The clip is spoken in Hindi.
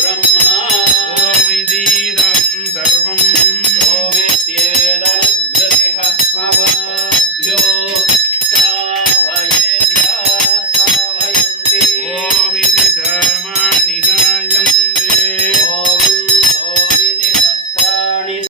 ब्रह्मा ओमिदीदं सर्वम् ओमित्येदनग्रतिः स्वभ्यो